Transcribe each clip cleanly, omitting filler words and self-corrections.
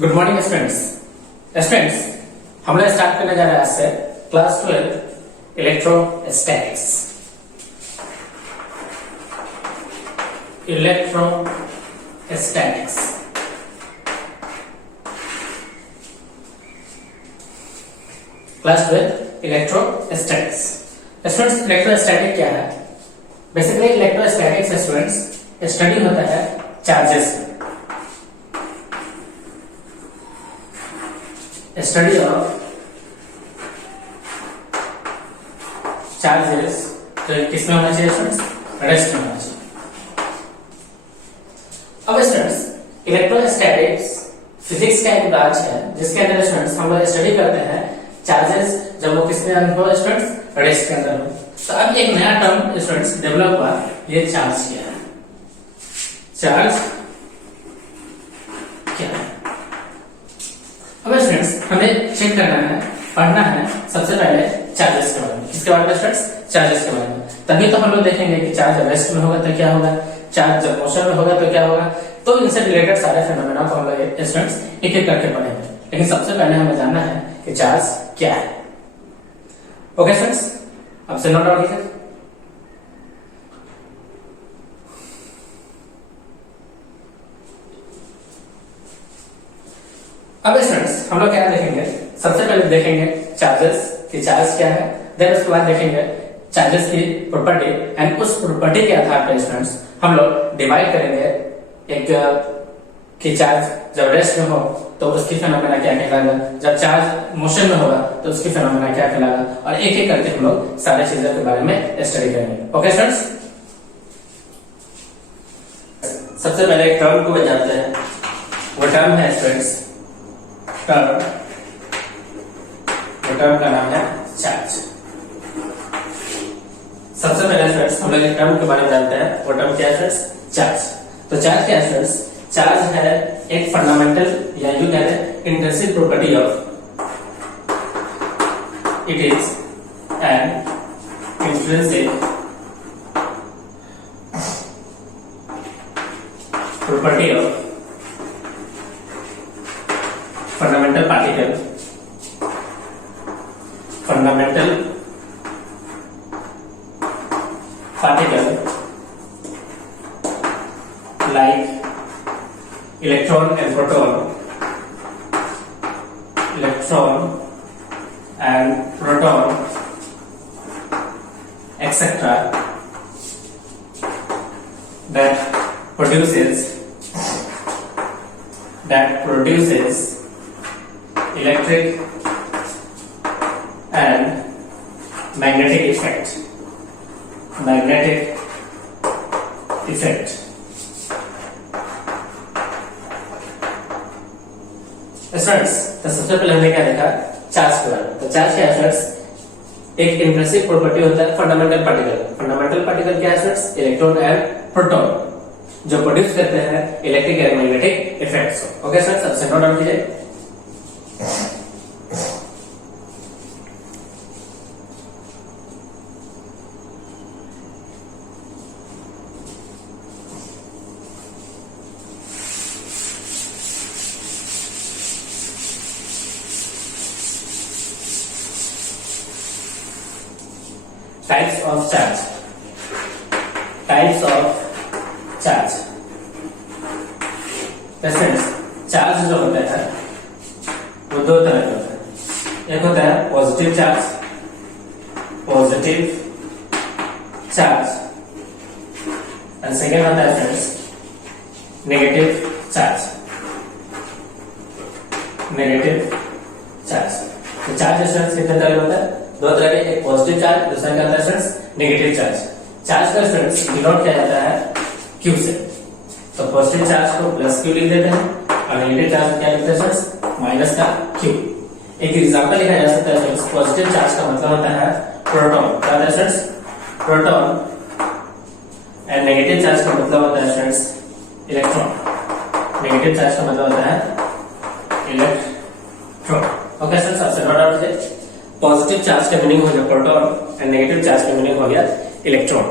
Good morning students. Students, हम लोग start करने जा रहे हैं आज से class 12 electrostatics. Electrostatics class 12 electrostatics. Students, electrostatic क्या है? बेसिकली इलेक्ट्रोस्टैटिक्स स्टूडेंट्स स्टडी होता है चार्जेस, स्टडी ऑफ चार्जेस। तो किसमें होना चाहिए स्टूडेंट्स? रेस्ट में होना चाहिए। अब स्टूडेंट्स, इलेक्ट्रोस्टैटिक्स फिजिक्स का एक ब्रांच है जिसके अंदर स्टूडेंट्स हम लोग स्टडी करते हैं चार्जेस जब वो किसके अंदर हो स्टूडेंट्स? रेस्ट के अंदर हो। तो अब एक नया टर्म स्टूडेंट्स डेवलप हुआ, ये चार्ज क्या है? चार्ज क्या है? अब स्टूडेंट्स हमें चेक करना है, पढ़ना है सबसे पहले चार्जेस के बारे में। किसके बारे में स्टूडेंट्स? चार्जेस के बारे में। तभी तो हम लोग देखेंगे कि चार्ज रेस्ट में होगा तो क्या होगा, चार्ज जब मोशन में होगा तो क्या होगा। तो इनसे रिलेटेड सारे फिनोमेना को हम लोग स्टूडेंट्स एक एक करके पढ़ेंगे, लेकिन सबसे पहले हमें जानना है कि चार्ज क्या है। ओके स्टूडेंट्स, अब से नोट डाउन कीजिए। अब स्टूडेंट्स हम लोग क्या देखेंगे? सबसे पहले देखेंगे चार्जेस की चार्ज क्या है, देन उसके बाद देखेंगे चार्जेस की प्रॉपर्टी, एंड उस प्रॉपर्टी के आधार पर स्टूडेंट्स हम लोग डिवाइड करेंगे एक कि चार्ज जब रेस्ट में हो तो उसकी फिनोमेना क्या कहलाएगा, जब चार्ज मोशन में होगा तो उसकी फिनोमेना क्या कहलाएगा, और एक एक करके हम लोग सारे चीजों के बारे में स्टडी करेंगे। ओके स्टूडेंट्स, सबसे पहले एक टर्म को जानते हैं, वो टर्म है स्टूडेंट्स टर्म का नाम है चार्ज। सबसे पहले स्टूडेंट्स हम लोग एक टर्म के बारे में जानते हैं, वो टर्म क्या है स्टूडेंट्स? चार्ज। तो चार्ज क्या है स्टूडेंट्स? चार्ज है एक फंडामेंटल या यूं कह रहे intrinsic property of, it is an intrinsic property of fundamental particle like electron and proton etc. that produces electric and magnetic effect. Students, तो सबसे पहले हमने क्या देखा? चार्ज के बारे में। तो चार्ज क्या है स्टूडेंट्स? एक इंट्रिंसिक प्रॉपर्टी होता है फंडामेंटल पार्टिकल क्या है स्टूडेंट्स? इलेक्ट्रॉन एंड प्रोटॉन, जो प्रोड्यूस करते हैं electric and magnetic effects. Okay students, सबसे नोट डाउन कीजिए। Types of charge. चार्ज जो होता है वो दो तरह के होता है। एक होता है पॉजिटिव चार्ज एंड सेकेंड होता है फ्रेंड्स नेगेटिव चार्ज। तो चार्ज स्टूडेंट्स कितने तरह का होता है? दो तरह के, एक पॉजिटिव चार्ज, दूसरा क्या होता है स्टूडेंट्स? Negative charge. चार्ज का स्टूडेंट्स डिनोट किया जाता है Q से। तो पॉजिटिव चार्ज को प्लस Q लिख देते हैं और नेगेटिव चार्ज को क्या लिखते हैं स्टूडेंट्स? माइनस का Q। एक एग्जांपल लिखा जा सकता है स्टूडेंट्स, पॉजिटिव चार्ज का मतलब होता है प्रोटॉन। क्या होता है students? Proton. And negative charge का मतलब होता है स्टूडेंट्स इलेक्ट्रॉन। नेगेटिव चार्ज का मतलब होता है इलेक्ट्रॉन। ओके स्टूडेंट्स, सबसे नोट डाउन कीजिए। पॉजिटिव चार्ज का मीनिंग हो गया प्रोटॉन एंड नेगेटिव चार्ज का मीनिंग हो गया इलेक्ट्रॉन।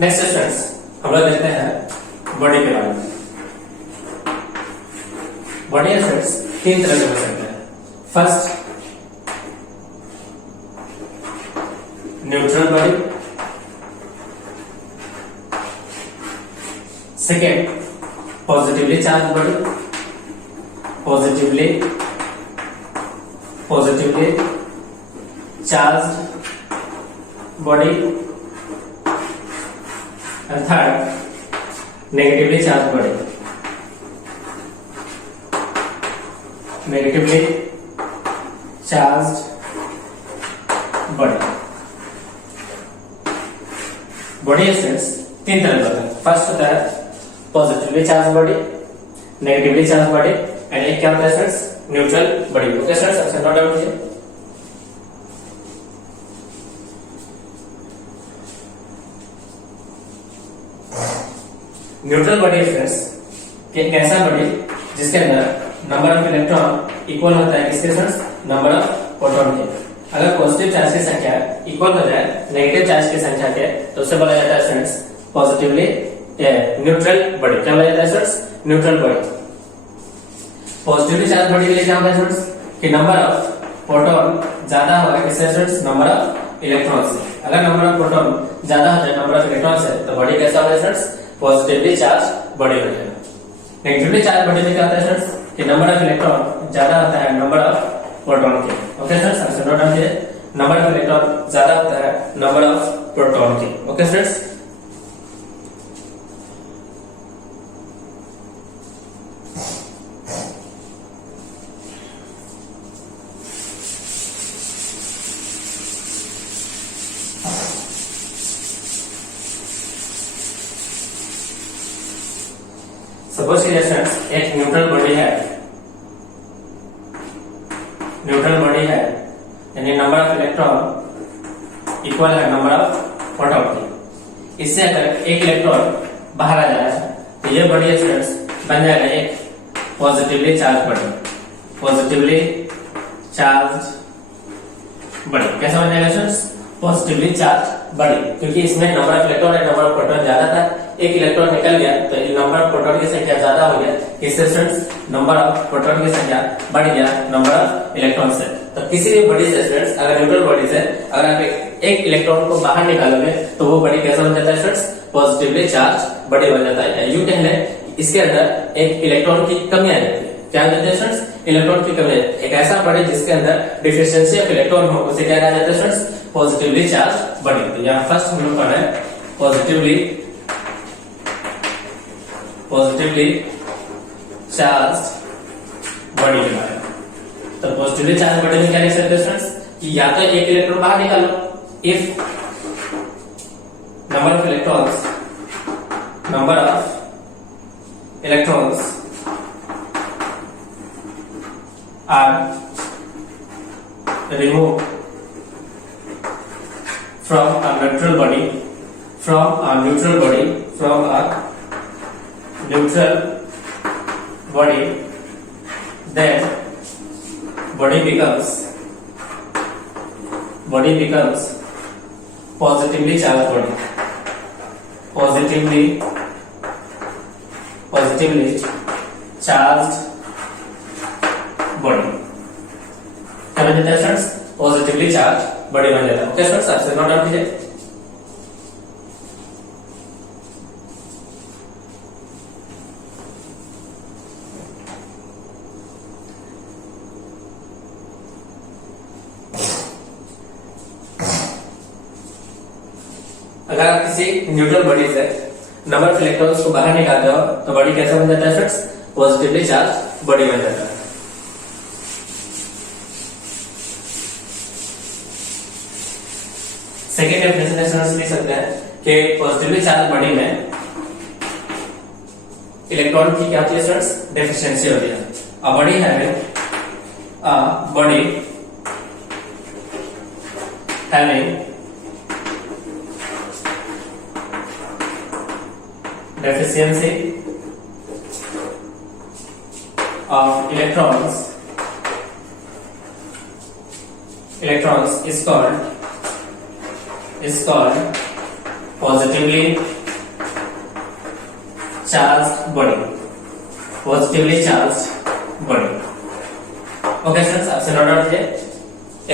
नेक्स्ट स्टूडेंट्स हम लोग देखते हैं बॉडी के बारे में। बॉडी स्टूडेंट्स तीन तरह के हो सकते हैं। First, neutral body. Second, positively charge body. Positively charge body. And third, negatively charge body. Negatively charge body. Body states तीन तरह के होते हैं। फर्स्ट होता है positively charge body, negatively charge body and एक क्या होता है students, neutral body. Okay students, अच्छा नोट डाउन कीजिए। न्यूट्रल बॉडी स्टूडेंट्स एक ऐसा बॉडी जिसके अंदर नंबर ऑफ इलेक्ट्रॉन इक्वल होता है किसके स्टूडेंट्स, नंबर ऑफ प्रोटॉन के। अगर पॉजिटिव चार्ज की संख्या इक्वल हो जाए नेगेटिव चार्ज की संख्या के तो उसे बोला जाता है स्टूडेंट्स पॉजिटिवली न्यूट्रल बॉडी। क्या बोला जाता है students, neutral body. Positively charge body के लिए क्या होता है स्टूडेंट्स कि नंबर ऑफ प्रोटॉन ज्यादा होगा किससे स्टूडेंट्स, नंबर ऑफ इलेक्ट्रॉन से। अगर नंबर ऑफ प्रोटॉन ज्यादा हो जाए नंबर ऑफ इलेक्ट्रॉन से तो बॉडी कैसा होगा स्टूडेंट्स, पॉजिटिवली चार्ज बॉडी हो जाएगा। नेगेटिवली चार्ज बॉडी में क्या होता है स्टूडेंट्स कि नंबर ऑफ इलेक्ट्रॉन ज्यादा होता है नंबर ऑफ प्रोटॉन के। Okay students, answer note down कीजिए। नंबर ऑफ इलेक्ट्रॉन ज्यादा होता है नंबर ऑफ प्रोटॉन के। ओके स्टूडेंट्स, सपोज कीजिए स्टूडेंट्स एक न्यूट्रल बॉडी है, न्यूट्रल बॉडी है यानी नंबर ऑफ इलेक्ट्रॉन इक्वल है नंबर ऑफ प्रोटॉन की। इससे अगर एक इलेक्ट्रॉन बाहर आ जाए तो ये बॉडी स्टूडेंट्स बन जाएगा एक positively charge body. Positively charge body कैसा बन जाएगा स्टूडेंट्स, पॉजिटिवली चार्ज बॉडी, क्योंकि इसमें नंबर ऑफ इलेक्ट्रॉन और नंबर ऑफ प्रोटॉन ज्यादा था। एक इलेक्ट्रॉन निकल गया तो नंबर ऑफ प्रोटॉन की संख्या ज्यादा हो गया, इससे स्टूडेंट्स नंबर ऑफ प्रोटॉन की संख्या बढ़ गया नंबर ऑफ इलेक्ट्रॉन से। तो किसी भी बॉडी से स्टूडेंट्स अगर न्यूट्रल बॉडी से अगर आप एक इलेक्ट्रॉन को बाहर निकालोगे तो वो बॉडी कैसा बन जाता है स्टूडेंट्स, पॉजिटिवली चार्ज बॉडी बन जाता है। यूं कह लें इसके अंदर एक इलेक्ट्रॉन की कमी आ जाती है। क्या आ जाती है स्टूडेंट्स, इलेक्ट्रॉन की कमी। एक ऐसा बॉडी जिसके अंदर डिफिशियंसी ऑफ इलेक्ट्रॉन हो उसे क्या कहा जाता है स्टूडेंट्स, पॉजिटिवली चार्ज बॉडी। तो यहाँ फर्स्ट हम लोग पढ़ा है पॉजिटिवली चार्ज बॉडी के बारे में। तो पॉजिटिवली चार्ज बॉडी में क्या लिख सकते हैं स्टूडेंट्स कि या तो एक इलेक्ट्रॉन बाहर निकालो, if number of electrons are removed from a neutral body, then body becomes positively charged body. Positively charged body क्या बन जाता है स्टूडेंट्स, पॉजिटिवली चार्ज बॉडी बन जाता है। ओके स्टूडेंट्स, आपसे नोट डाउन कीजिए। अगर आप किसी न्यूट्रल बॉडी से नंबर ऑफ इलेक्ट्रॉन्स को बाहर निकालते हो तो बॉडी कैसा बन जाता है स्टूडेंट्स, पॉजिटिवली चार्ज बॉडी बन जाता है। सेकेंड डेफिनेशन लिख सकते हैं कि पॉजिटिवली चार्ज बॉडी में इलेक्ट्रॉन की क्या होती है स्टूडेंट्स, डेफिशिएंसी होती है। A body having deficiency of electrons is called positively charge body, positively charge body. Okay students, आपसे नोट आउट कीजिए,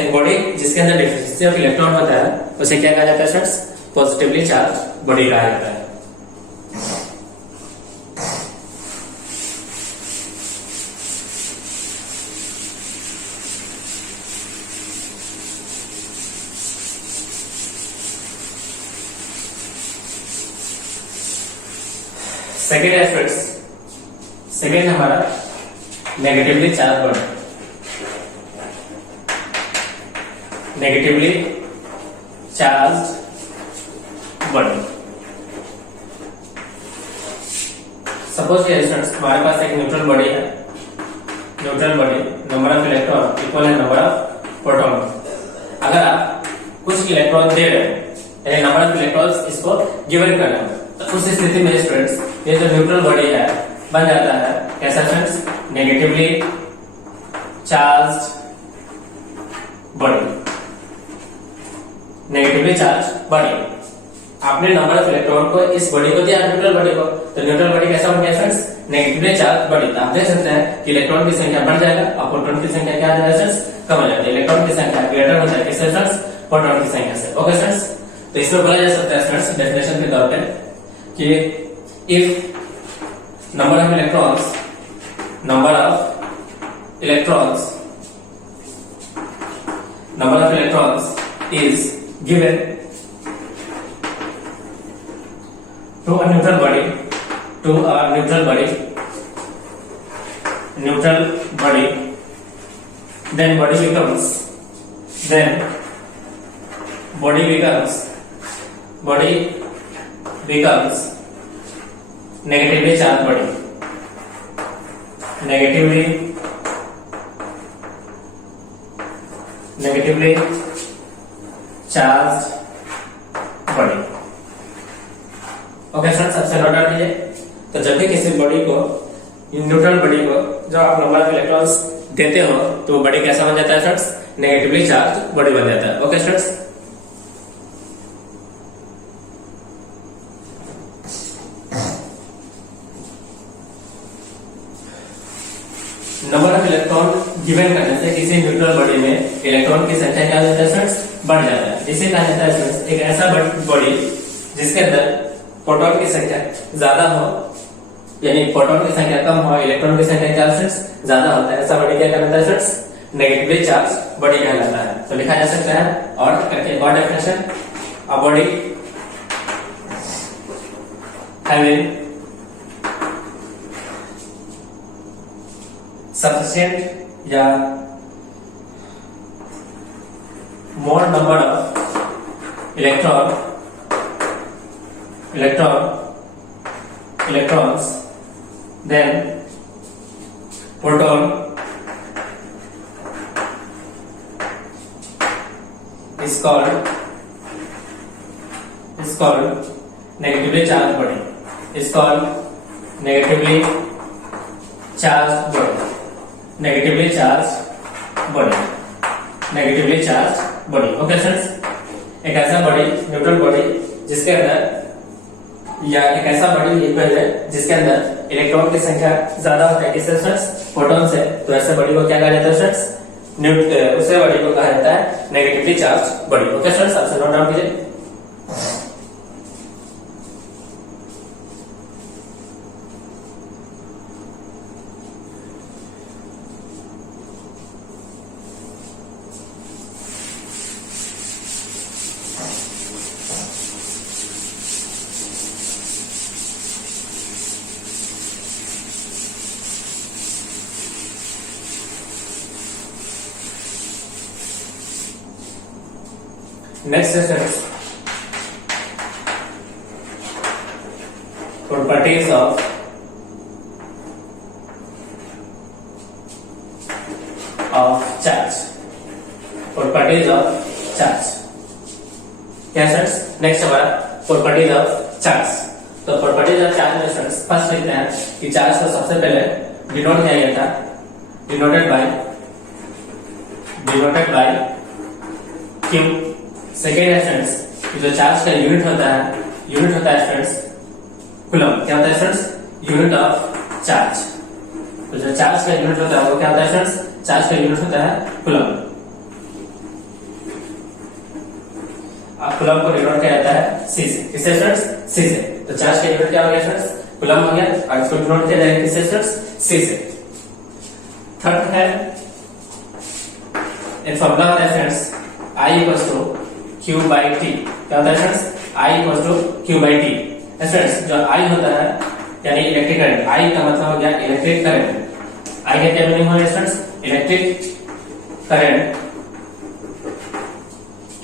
एक बॉडी जिसके अंदर डेफिशिएंसी ऑफ इलेक्ट्रॉन होता है उसे क्या कहा जाता है स्टूडेंट्स? पॉजिटिवली चार्ज बॉडी कहा जाता है। सेकेंड है फ्रेंड्स, सेकेंड हमारा negatively charge body, negatively charge body. Suppose students हमारे पास एक न्यूट्रल बॉडी है, neutral body number of electron equal है नंबर ऑफ प्रोटॉन। अगर आप कुछ इलेक्ट्रॉन दे रहे हैं, नंबर ऑफ इलेक्ट्रॉन्स इसको गिवन करना है, तो उस स्थिति में स्टूडेंट्स ये जो न्यूट्रल बॉडी है बन जाता है कैसा friends? Negatively charge body, negatively charge body. आपने नंबर ऑफ इलेक्ट्रॉन को इस बॉडी को दिया, न्यूट्रल बॉडी को, तो न्यूट्रल बॉडी कैसा बन गया फ्रेंड्स? Negatively charge body. तो आप देख सकते हैं कि इलेक्ट्रॉन की संख्या बढ़ जाएगा और प्रोटॉन की संख्या क्या आ जाएगा फ्रेंड्स? कम हो जाती है। इलेक्ट्रॉन की संख्या ग्रेटर होता है किससे फ्रेंड्स? प्रोटॉन की संख्या से। ओके फ्रेंड्स, तो इसमें बोला जा सकता है फ्रेंड्स डेफिनेशन के तौर पे कि if number of electrons is given to a neutral body, then body becomes negatively charged body, negatively charged body. Okay friends, सबसे नोट आउट कीजिए, तो जब भी किसी बॉडी को, न्यूट्रल बॉडी को जो आप नंबर ऑफ इलेक्ट्रॉन्स देते हो तो वो बॉडी कैसा बन जाता है फ्रेंड्स? नेगेटिवली चार्ज बॉडी बन जाता है। Okay students, number of electron given करने से किसी न्यूट्रल बॉडी में इलेक्ट्रॉन की संख्या क्या हो जाता है फ्रेंड्स? बढ़ जाता है। जिसे कहा जाता है फ्रेंड्स एक ऐसा बॉडी जिसके अंदर प्रोटॉन की संख्या ज्यादा हो, यानी प्रोटॉन की संख्या कम हो, इलेक्ट्रॉन की संख्या क्या फ्रेंड्स? ज्यादा होता है। ऐसा बॉडी क्या कहलाता है फ्रेंड्स? नेगेटिवली चार्ज बॉडी कहलाता है। तो लिखा जा सकता है और करके और definition, a body having sufficient या more number of electrons then proton is called negatively charged body, is called negatively charged body, negatively charged body। Okay friends, एक ऐसा बॉडी, न्यूट्रल बॉडी जिसके अंदर, या एक ऐसा बॉडी इक्वल है जिसके अंदर इलेक्ट्रॉन की संख्या ज्यादा होता है किससे फ्रेंड्स? प्रोटॉन से। तो ऐसे बॉडी को क्या कहा जाता है फ्रेंड्स? उसे बॉडी को कहा जाता है negatively charge body. Okay friends, आपसे नोट डाउन कीजिए। Next is properties of charge, properties of charge। क्या फ्रेंड्स? नेक्स्ट हमारा प्रॉपर्टीज ऑफ चार्ज। तो प्रॉपर्टीज ऑफ चार्ज में फ्रेंड्स फर्स्ट लिखते हैं कि चार्ज को सबसे पहले डिनोट किया गया था, डिनोटेड बाय Q। सेकेंड है फ्रेंड्स जो चार्ज का यूनिट होता है यूनिट होता है स्टूडेंट्स कूलम। क्या होता है स्टूडेंट्स? Unit of charge. तो जो चार्ज का यूनिट होता है वो क्या होता है स्टूडेंट्स? चार्ज का यूनिट होता है कूलम। कूलम को डिनोट किया जाता है सी से। किससे स्टूडेंट्स? सी से। तो चार्ज का यूनिट क्या हो गया स्टूडेंट्स? कूलम हो गया और इसको डिनोट किया जाएगा किससे स्टूडेंट्स? सी से। थर्ड है एक फॉर्मूला होता है students I equals to Q by T. क्या होता है students? I equals to Q by T. Students जो I होता है यानी इलेक्ट्रिक करंट, I का मतलब हो गया इलेक्ट्रिक करंट। I का क्या मीनिंग हो गया स्टूडेंट्स? Electric current.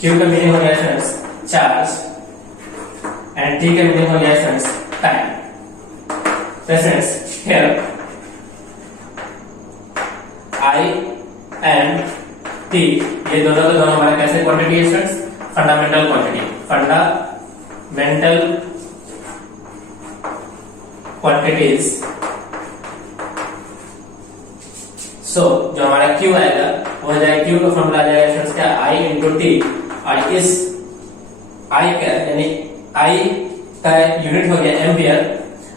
Q का मीनिंग हो गया स्टूडेंट्स चार्ज एंड T का मीनिंग हो गया students time. Students here I and T ये दोनों के दोनों हमारे कैसे क्वांटिटी है students? Fundamental quantity. Fundamental quantities. So जो हमारा Q आएगा वो हो जाएगा, Q का फॉर्मूला आ जाएगा स्टूडेंट्स क्या? I into T. और इस I का यानी I का यूनिट हो गया एम्पियर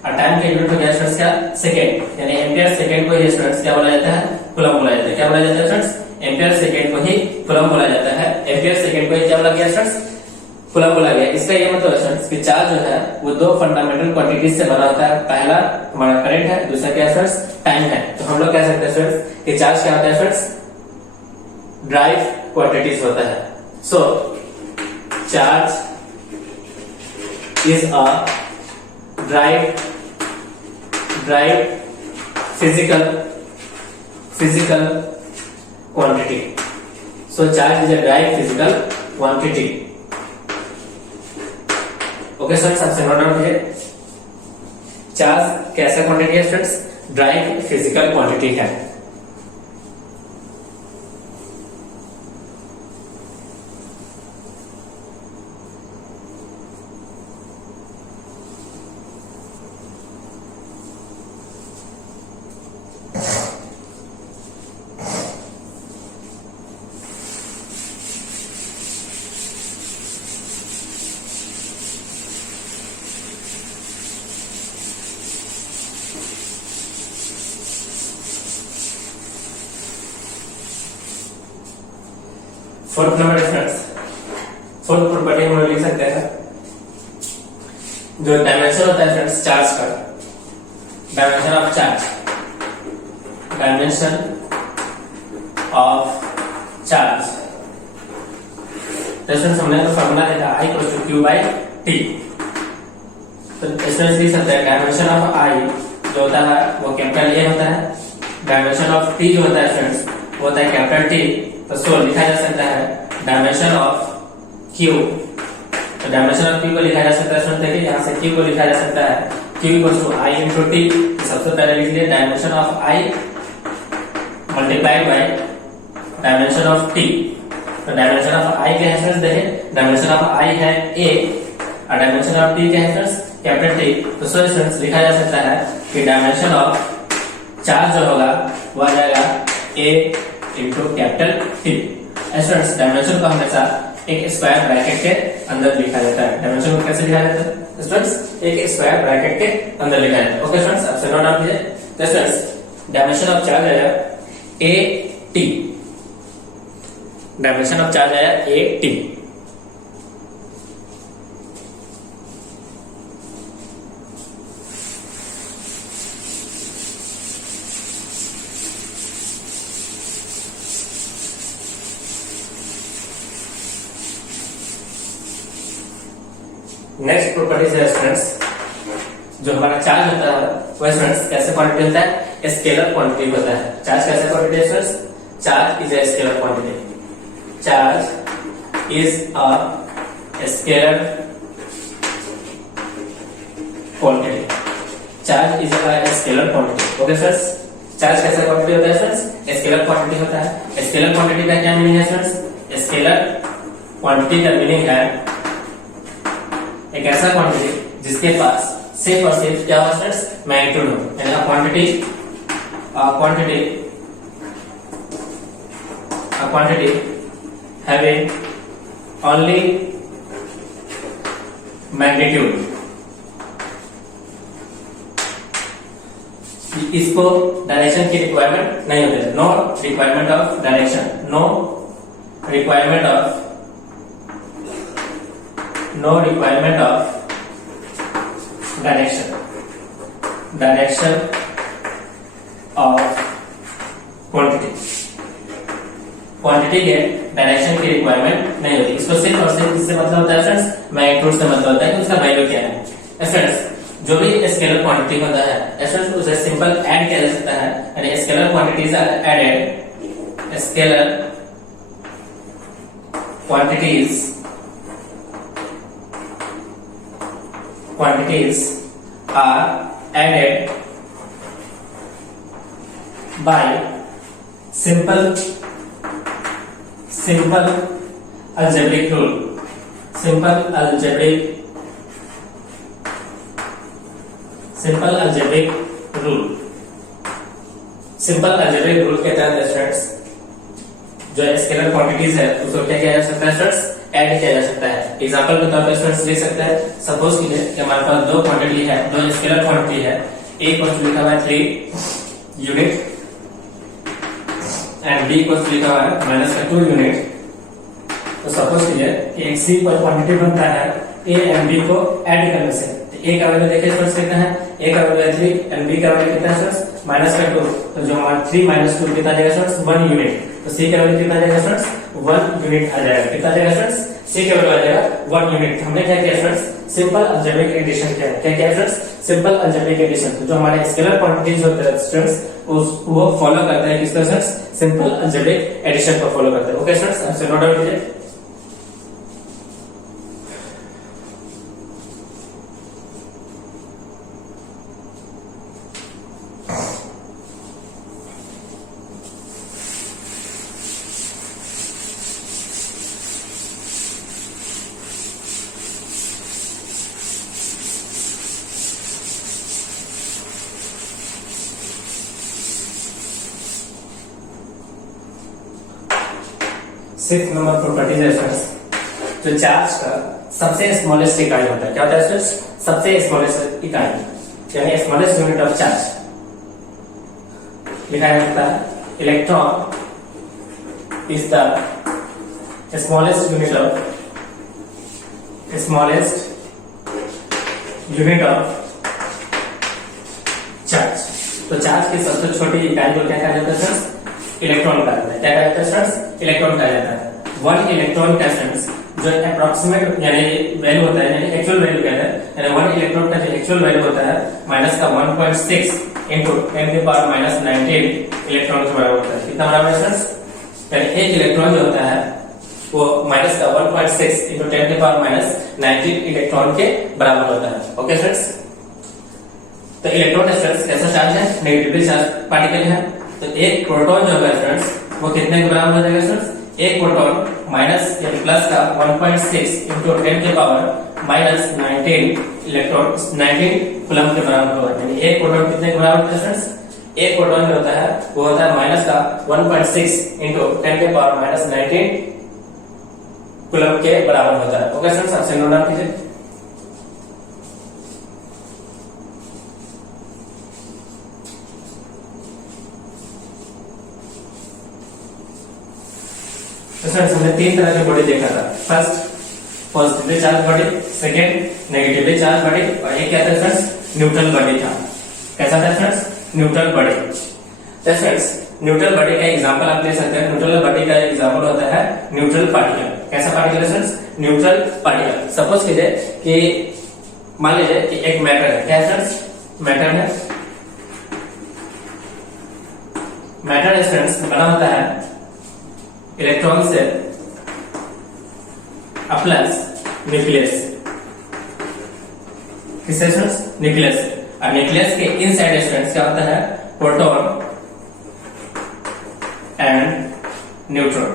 और टाइम का यूनिट हो गया स्टूडेंट्स क्या? सेकेंड। यानी एम्पियर सेकेंड को ही स्टूडेंट्स क्या बोला जाता है? कूलम बोला जाता है। क्या बोला जाता है स्टूडेंट्स? एम्पियर सेकेंड को ही कूलम बोला जाता है। एम्पियर सेकेंड को ही क्या बोला गया स्टूडेंट्स? कूलम बोला गया। इसका ये मतलब स्टूडेंट्स कि चार्ज जो है वो दो फंडामेंटल क्वांटिटीज से बना होता है। पहला हमारा करंट है, दूसरा क्या है स्टूडेंट्स? टाइम है। तो हम लोग कह सकते हैं स्टूडेंट्स कि चार्ज क्या होता है स्टूडेंट्स? ड्राइव क्वांटिटीज होता है। So charge is a derived physical quantity. So charge is a derived physical quantity. Okay students, आपसे नोट डाउन है चार्ज कैसा क्वांटिटी है स्टूडेंट्स? ड्राइव फिजिकल क्वांटिटी है। Fourth number students, fourth property हम लिख सकते हैं जो डायमेंशन होता है स्टूडेंट्स चार्ज का, dimension of charge, dimension of charge. तो स्टूडेंट्स हमने तो फॉर्मूला देखा I equal to Q by T. तो स्टूडेंट्स लिख सकते हैं डायमेंशन ऑफ I जो होता है वो कैपिटल A होता है, डायमेंशन ऑफ T जो होता है स्टूडेंट्स वो होता है कैपिटल T। तो सो लिखा जा सकता है डायमेंशन ऑफ Q। तो डायमेंशन ऑफ Q को लिखा जा सकता है स्टूडेंट, देखिए यहाँ से Q को लिखा जा सकता है Q equal to I into T. सबसे पहले लिख लिए dimension of I multiplied by dimension of T। तो डायमेंशन ऑफ I क्या है स्टूडेंट्स? देखिए डायमेंशन ऑफ I है A और डायमेंशन ऑफ T क्या है स्टूडेंट्स? Capital T। तो सो स्टूडेंट्स लिखा जा सकता है कि डायमेंशन ऑफ चार्ज जो होगा वो आ जाएगा A into capital T। Students dimension को हमेशा एक स्क्वायर ब्रैकेट के अंदर लिखा जाता है। डायमेंशन को कैसे लिखा जाता है स्टूडेंट्स? एक स्क्वायर ब्रैकेट के अंदर लिखा जाता है। ओके स्टूडेंट्स, आपसे नोट डाउन कीजिए। तो स्टूडेंट्स डायमेंशन ऑफ चार्ज आया AT, डायमेंशन ऑफ चार्ज आया AT। नेक्स्ट प्रॉपर्टीज है स्टूडेंट्स जो हमारा चार्ज होता है वो स्टूडेंट्स कैसे क्वांटिटी होता है? स्केलर क्वांटिटी होता है। चार्ज कैसे क्वांटिटी है students? Charge is a scalar quantity. Charge is a scalar quantity. Charge is a scalar quantity. Okay students, charge कैसा क्वांटिटी होता है स्टूडेंट्स? स्केलर क्वांटिटी होता है। स्केलर क्वांटिटी का क्या मीनिंग है स्टूडेंट्स? स्केलर क्वांटिटी का मीनिंग है एक ऐसा क्वांटिटी जिसके पास सिर्फ और सिर्फ क्या हो स्टूडेंट्स? मैग्नीट्यूड हो। यानी क्वांटिटी हैविंग ओनली मैग्नीट्यूड। इसको डायरेक्शन की रिक्वायरमेंट नहीं होती है, no requirement of direction, no requirement of direction of quantity के डायरेक्शन की रिक्वायरमेंट नहीं होती। इसको सिर्फ और सिर्फ इससे मतलब होता है फ्रेंड्स, मैग्नीट्यूड से मतलब होता है कि उसका वैल्यू क्या है। फ्रेंड्स जो भी स्केलर क्वांटिटी होता है फ्रेंड्स उसे सिंपल ऐड किया जा सकता है, यानी scalar quantities are added, scalar quantities are added by simple algebraic rule। simple algebraic rule के तहत स्टूडेंट्स जो स्केलर क्वांटिटीज है उसको क्या किया जा सकता है स्टूडेंट्स, ऐड किया जा सकता है। एग्जांपल के तौर पर स्टूडेंट्स लिख सकते हैं, सपोज कीजिए कि हमारे पास दो क्वांटिटी है, दो स्केलर क्वांटिटी है, ए को लिखा हुआ है 3 यूनिट एंड बी को लिखा हुआ है -2 यूनिट। तो सपोज कीजिए कि एक सी पर क्वांटिटी बनता है ए एंड बी को ऐड करने से। तो ए का वैल्यू देखिए स्टूडेंट्स कितना है, ए का वैल्यू है 3 एंड बी का वैल्यू कितना है स्टूडेंट्स -2। तो जो हमारा 3 - 2 कितना जाएगा स्टूडेंट्स 1 यूनिट। तो सी का वैल्यू कितना जाएगा स्टूडेंट्स 1 यूनिट आ जाएगा। कितना जाएगा स्टूडेंट्स, सी का वैल्यू आ जाएगा 1 यूनिट। हमने क्या किया स्टूडेंट्स, सिंपल अलजेब्रिक एडिशन किया है। क्या किया स्टूडेंट्स, सिंपल अलजेब्रिक एडिशन। तो जो हमारे स्केलर क्वांटिटीज होते हैं स्टूडेंट्स वो फॉलो करते हैं किसको स्टूडेंट्स, सिंपल अलजेब्रिक एडिशन को फॉलो करते हैं। ओके स्टूडेंट्स, आपसे नोट डाउन कीजिए। सिक्स नंबर प्रॉपर्टीज है स्टूडेंट्स, जो चार्ज का सबसे स्मॉलेस्ट इकाई होता है। क्या होता है स्टूडेंट्स, सबसे स्मॉलेस्ट इकाई यानी स्मॉलेस्ट यूनिट ऑफ चार्ज लिखा जाता है electron is the smallest unit of charge. तो चार्ज की सबसे छोटी इकाई को क्या कहा जाता है स्टूडेंट्स, इलेक्ट्रॉन कहा जाता है। क्या कहा जाता है स्टूडेंट्स, इलेक्ट्रॉन कहा जाता है। 1 इलेक्ट्रॉन का स्टूडेंट्स जो अप्रोक्सीमेट यानी वैल्यू होता है, यानी एक्चुअल वैल्यू कहते हैं, यानी 1 इलेक्ट्रॉन का जो एक्चुअल वैल्यू होता है माइनस का 1.6 इंटू 10⁻⁹ इलेक्ट्रॉन के बराबर होता है। कितना बराबर है स्टूडेंट्स, यानी एक इलेक्ट्रॉन जो होता है वो माइनस का 1.6 इंटू 10⁻⁹ इलेक्ट्रॉन के बराबर होता है। ओके स्टूडेंट्स, तो इलेक्ट्रॉन स्टूडेंट्स कैसा चार्ज है, नेगेटिवली चार्ज पार्टिकल है। तो एक प्रोटॉन जो है स्टूडेंट्स वो कितने के बराबर हो जाएगा स्टूडेंट्स, एक प्रोटॉन माइनस या प्लस का 1.6 इंटू 10⁻⁹ इलेक्ट्रॉन 19 कूलम के बराबर होगा। यानी एक प्रोटॉन कितने के बराबर होता है स्टूडेंट्स, एक प्रोटॉन जो होता है वो होता है माइनस का 1.6 इंटू 10⁻⁹ कूलम के बराबर होता है। ओके स्टूडेंट्स, आपसे नोट डाउन कीजिए। हमने 3 तरह की बॉडी देखा था, first positively charge body, second negatively charge body और एक क्या था फ्रेंड्स, न्यूट्रल बॉडी था। कैसा था फ्रेंड्स, न्यूट्रल बॉडी। तो फ्रेंड्स न्यूट्रल बॉडी का एग्जांपल आप ले सकते हैं। न्यूट्रल बॉडी का एग्जांपल होता है न्यूट्रल पार्टिकल। कैसा पार्टिकल है फ्रेंड्स, न्यूट्रल पार्टिकल। सपोज कीजिए कि मान लीजिए कि एक मैटर है। क्या है फ्रेंड्स, मैटर है। मैटर फ्रेंड्स बना होता है इलेक्ट्रॉन से प्लस न्यूक्लियस, किससे स्टूडेंट्स, न्यूक्लियस। और न्यूक्लियस के इनसाइड स्टूडेंट्स क्या होता है, प्रोटॉन एंड न्यूट्रॉन।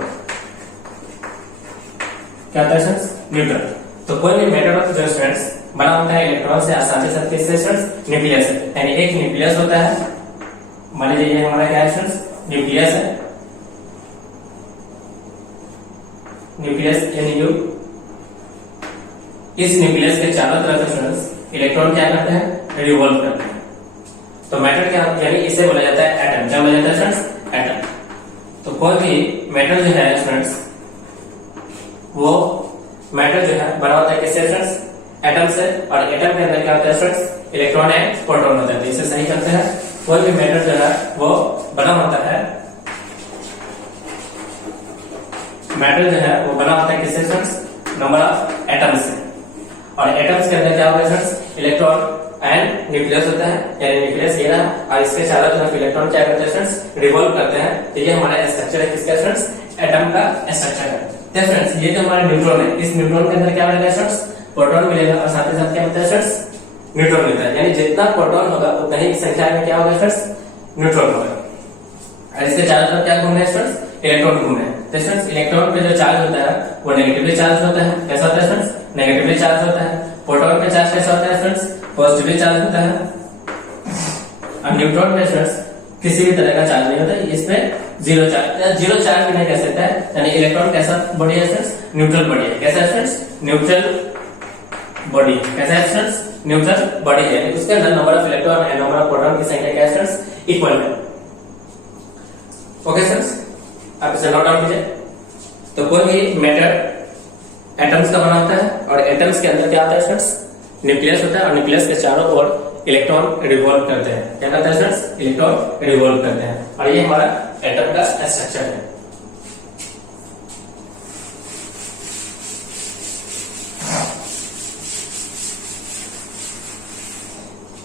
क्या होता है स्टूडेंट्स, न्यूट्रॉन। तो कोई भी मैटर ऑफ जो स्टूडेंट्स बना होता है इलेक्ट्रॉन से, आसानी से किससे स्टूडेंट्स, न्यूक्लियस से। यानी एक न्यूक्लियस होता है, मान लीजिए ये हमारा क्या है स्टूडेंट्स, न्यूक्लियस है। न्यूक्लियस NU इस न्यूक्लियस के चारों तरफ स्टूडेंट्स इलेक्ट्रॉन क्या करते हैं, रिवॉल्व करते हैं। तो मैटर क्या, यानी इसे बोला जाता है एटम। क्या बोला जाता है स्टूडेंट्स, एटम। तो कोई भी मैटर जो है स्टूडेंट्स, वो मैटर जो है बना होता है किससे स्टूडेंट्स, एटम से। और एटम के अंदर क्या होता है स्टूडेंट्स, इलेक्ट्रॉन एंड प्रोटॉन होता है। तो इसे सही करते हैं। कोई भी मैटर जो है वो बना होता है, मैटर जो है वो बना होता है किससे स्टूडेंट्स, नंबर ऑफ एटम्स से। और एटम्स के अंदर क्या होता है स्टूडेंट्स, इलेक्ट्रॉन एंड न्यूक्लियस होता है, यानी न्यूक्लियस ये रहा और इसके चारों तरफ इलेक्ट्रॉन क्या करते हैं स्टूडेंट्स, रिवॉल्व करते हैं। तो ये हमारा स्ट्रक्चर है किसका स्टूडेंट्स, एटम का स्ट्रक्चर है। तो फ्रेंड्स ये जो हमारा न्यूट्रॉन है, इस न्यूट्रॉन के अंदर क्या मिलेगा स्टूडेंट्स, प्रोटॉन मिलेगा और साथ ही साथ क्या मिलता है स्टूडेंट्स, न्यूट्रॉन मिलता है। यानी जितना प्रोटॉन होगा उतना ही संख्या में क्या होगा स्टूडेंट्स, न्यूट्रॉन होगा। और इसके चारों तरफ क्या घूम रहे हैं स्टूडेंट्स, इलेक्ट्रॉन घूम रहे हैं। तो स्टूडेंट्स इलेक्ट्रॉन पे जो चार्ज होता है वो नेगेटिवली चार्ज होता है। कैसा होता है स्टूडेंट्स, नेगेटिवली चार्ज होता है। प्रोटॉन पे चार्ज कैसा होता है स्टूडेंट्स, पॉजिटिवली चार्ज होता है। और न्यूट्रॉन पे स्टूडेंट्स किसी भी तरह का चार्ज नहीं होता है, इसमें जीरो चार्ज भी नहीं कह सकता है। यानी इलेक्ट्रॉन कैसा बॉडी है स्टूडेंट्स, न्यूट्रल बॉडी है। कैसा है स्टूडेंट्स, न्यूट्रल बॉडी। कैसा है स्टूडेंट्स, न्यूट्रल बॉडी है। उसके अंदर number of electron and number of proton की संख्या क्या है स्टूडेंट्स, इक्वल है। ओके स्टूडेंट्स, आप इसे नोट डाउन कीजिए। तो कोई भी मैटर एटम्स का बना होता है और एटम्स के अंदर क्या होता है स्टूडेंट्स, न्यूक्लियस होता है और न्यूक्लियस के चारों ओर इलेक्ट्रॉन रिवॉल्व करते हैं। क्या करते हैं स्टूडेंट्स, इलेक्ट्रॉन रिवॉल्व करते हैं। और ये हमारा एटम का स्ट्रक्चर है।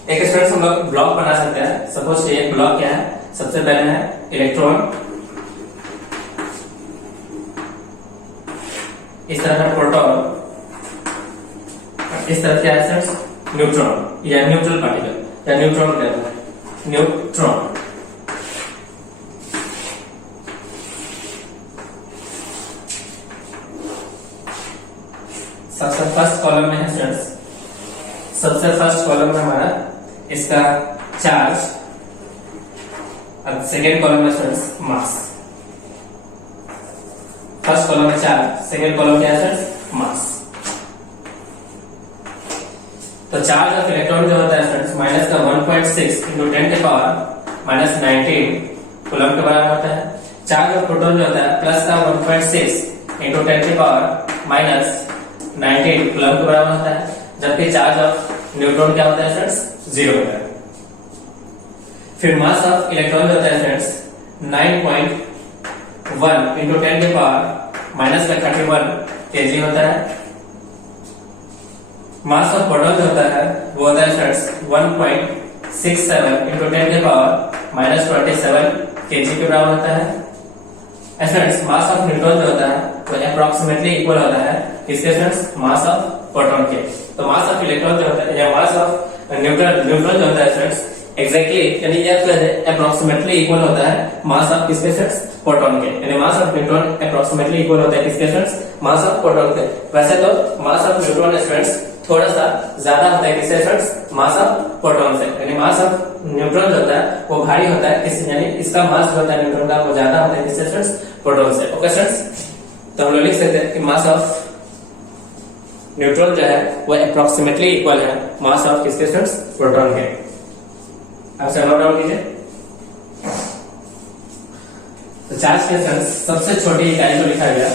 एक स्टूडेंट्स हम लोग ब्लॉक बना सकते हैं। सपोज ये ब्लॉक क्या है, सबसे पहले है इलेक्ट्रॉन, इस तरह का प्रोटॉन, इस तरह क्या है स्टूडेंट्स, न्यूट्रॉन या न्यूट्रल पार्टिकल या न्यूट्रॉन कहते हैं, न्यूट्रॉन। सबसे फर्स्ट कॉलम में है स्टूडेंट्स, सबसे फर्स्ट कॉलम में हमारा इसका चार्ज और सेकेंड कॉलम में स्टूडेंट्स मास। फर्स्ट कॉलम में चार्ज, सेकेंड कॉलम क्या है स्टूडेंट्स, मास। तो चार्ज ऑफ इलेक्ट्रॉन जो होता है स्टूडेंट्स माइनस का 1.6 इंटू 10 के पावर माइनस 19 कूलम के बराबर होता है। चार्ज ऑफ प्रोटॉन जो होता है प्लस का 1.6 इंटू 10 के पावर माइनस 19 कूलम के बराबर होता है। जबकि चार्ज ऑफ न्यूट्रॉन क्या होता है स्टूडेंट्स, 0 होता है। फिर मास ऑफ इलेक्ट्रॉन जो होता है स्टूडेंट्स 9.1 इंटू 10 के पावर माइनस का 31 kg होता है। मास ऑफ प्रोटॉन जो होता है वो होता है स्टूडेंट्स 1.67 इंटू 10 के पावर माइनस 27 kg के बराबर होता है। स्टूडेंट्स मास ऑफ न्यूट्रॉन जो होता है वो अप्रोक्सीमेटली इक्वल होता है किसके स्टूडेंट्स, मास ऑफ प्रोटॉन के। तो मास ऑफ इलेक्ट्रॉन जो होता है या मास ऑफ न्यूट्रॉन जो होता है स्टूडेंट्स एग्जैक्टली यानी अप्रोक्सीमेटली इक्वल होता है मास ऑफ किसके स्टूडेंट्स, प्रोटॉन के। यानी mass of neutron approximately equal होता है किसके स्टूडेंट्स, मास ऑफ प्रोटॉन के। वैसे तो मास ऑफ न्यूट्रॉन स्टूडेंट्स थोड़ा सा ज्यादा होता है किससे स्टूडेंट्स, मास ऑफ प्रोटॉन से। यानी मास ऑफ न्यूट्रॉन जो होता है वो भारी होता है किस, यानी इसका मास जो होता है न्यूट्रॉन का वो ज्यादा होता है किससे स्टूडेंट्स, प्रोटॉन से। ओके स्टूडेंट्स, तो हम लोग लिख सकते हैं कि मास ऑफ न्यूट्रॉन जो है वो अप्रोक्सीमेटली इक्वल है मास ऑफ किसके स्टूडेंट्स, प्रोटॉन के। आप से नोट डाउन कीजिए। तो चार्ज के स्टूडेंट्स सबसे छोटी इकाई को लिखा गया